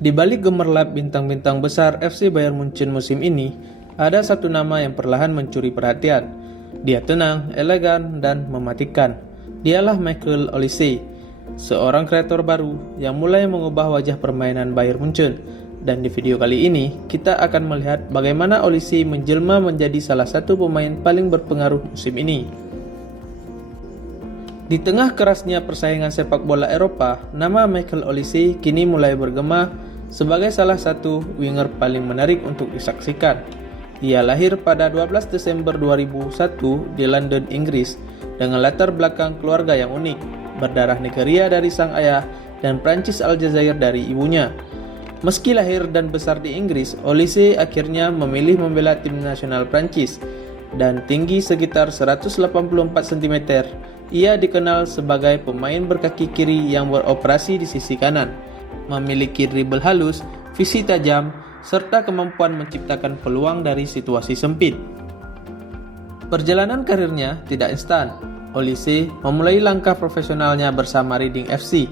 Di balik gemerlap bintang-bintang besar FC Bayern Munchen musim ini, ada satu nama yang perlahan mencuri perhatian. Dia tenang, elegan, dan mematikan. Dialah Michael Olise, seorang kreator baru yang mulai mengubah wajah permainan Bayern Munchen. Dan di video kali ini, kita akan melihat bagaimana Olise menjelma menjadi salah satu pemain paling berpengaruh musim ini. Di tengah kerasnya persaingan sepak bola Eropa, nama Michael Olise kini mulai bergema sebagai salah satu winger paling menarik untuk disaksikan. Ia lahir pada 12 Desember 2001 di London, Inggris, dengan latar belakang keluarga yang unik, berdarah Nigeria dari sang ayah dan Prancis Aljazair dari ibunya. Meski lahir dan besar di Inggris, Olise akhirnya memilih membela tim nasional Prancis dan tinggi sekitar 184 cm. Ia dikenal sebagai pemain berkaki kiri yang beroperasi di sisi kanan, memiliki dribble halus, visi tajam, serta kemampuan menciptakan peluang dari situasi sempit. Perjalanan karirnya tidak instan. Olise memulai langkah profesionalnya bersama Reading FC.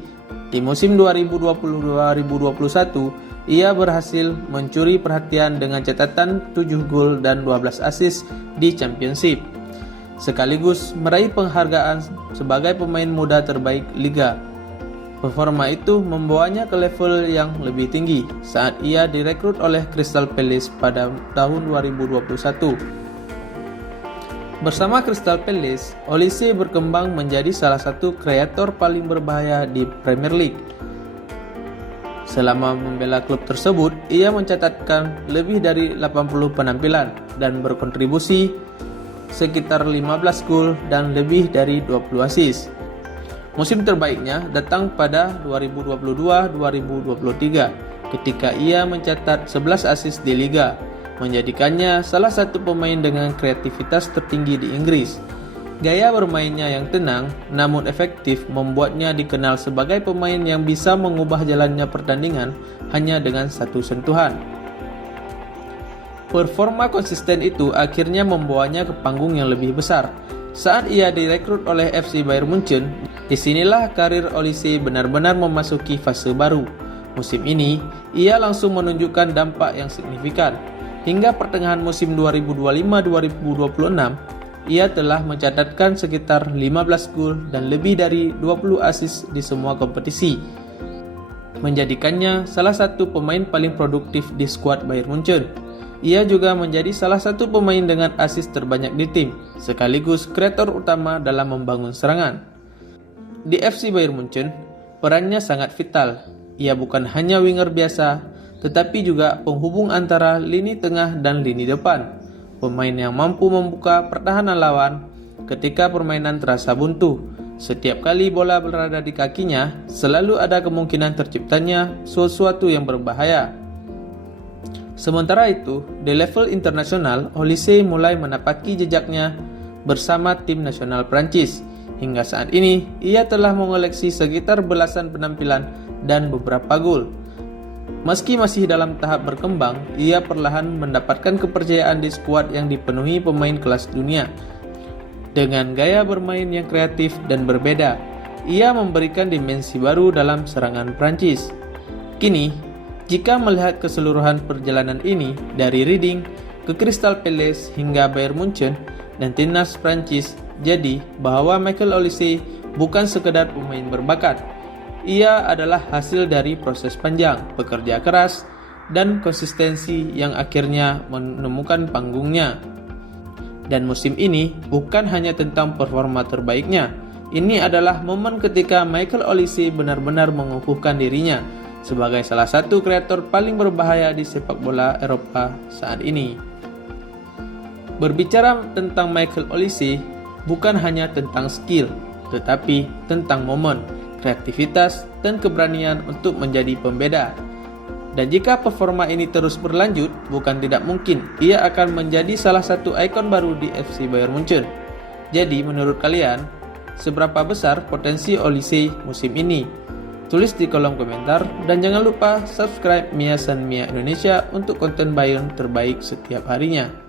Di musim 2020-2021, ia berhasil mencuri perhatian dengan catatan 7 gol dan 12 assist di Championship, sekaligus meraih penghargaan sebagai pemain muda terbaik Liga. Performa itu membawanya ke level yang lebih tinggi saat ia direkrut oleh Crystal Palace pada tahun 2021. Bersama Crystal Palace, Olise berkembang menjadi salah satu kreator paling berbahaya di Premier League. Selama membela klub tersebut, ia mencatatkan lebih dari 80 penampilan dan berkontribusi sekitar 15 gol dan lebih dari 20 assist. Musim terbaiknya datang pada 2022-2023 ketika ia mencatat 11 assist di Liga, menjadikannya salah satu pemain dengan kreativitas tertinggi di Inggris. Gaya bermainnya yang tenang namun efektif membuatnya dikenal sebagai pemain yang bisa mengubah jalannya pertandingan hanya dengan satu sentuhan. Performa konsisten itu akhirnya membawanya ke panggung yang lebih besar. Saat ia direkrut oleh FC Bayern Munchen, disinilah karir Olise benar-benar memasuki fase baru. Musim ini, ia langsung menunjukkan dampak yang signifikan. Hingga pertengahan musim 2025-2026, ia telah mencatatkan sekitar 15 gol dan lebih dari 20 assist di semua kompetisi, menjadikannya salah satu pemain paling produktif di skuad Bayern Munchen. Ia juga menjadi salah satu pemain dengan assist terbanyak di tim, sekaligus kreator utama dalam membangun serangan. Di FC Bayern Munchen, perannya sangat vital. Ia bukan hanya winger biasa, tetapi juga penghubung antara lini tengah dan lini depan. Pemain yang mampu membuka pertahanan lawan ketika permainan terasa buntu. Setiap kali bola berada di kakinya, selalu ada kemungkinan terciptanya sesuatu yang berbahaya. Sementara itu, di level internasional, Olise mulai menapaki jejaknya bersama tim nasional Prancis. Hingga saat ini, ia telah mengoleksi sekitar belasan penampilan dan beberapa gol. Meski masih dalam tahap berkembang, ia perlahan mendapatkan kepercayaan di skuad yang dipenuhi pemain kelas dunia. Dengan gaya bermain yang kreatif dan berbeda, ia memberikan dimensi baru dalam serangan Prancis. Kini, jika melihat keseluruhan perjalanan ini dari Reading ke Crystal Palace hingga Bayern Munchen dan timnas Prancis, jadi bahwa Michael Olise bukan sekedar pemain berbakat. Ia adalah hasil dari proses panjang, bekerja keras, dan konsistensi yang akhirnya menemukan panggungnya. Dan musim ini bukan hanya tentang performa terbaiknya. Ini adalah momen ketika Michael Olise benar-benar mengukuhkan dirinya sebagai salah satu kreator paling berbahaya di sepak bola Eropa saat ini. Berbicara tentang Michael Olise bukan hanya tentang skill, tetapi tentang momen, kreativitas, dan keberanian untuk menjadi pembeda. Dan jika performa ini terus berlanjut, bukan tidak mungkin ia akan menjadi salah satu ikon baru di FC Bayern Munchen. Jadi menurut kalian, seberapa besar potensi Olise musim ini? Tulis di kolom komentar dan jangan lupa subscribe Mia San Mia Indonesia untuk konten Bayern terbaik setiap harinya.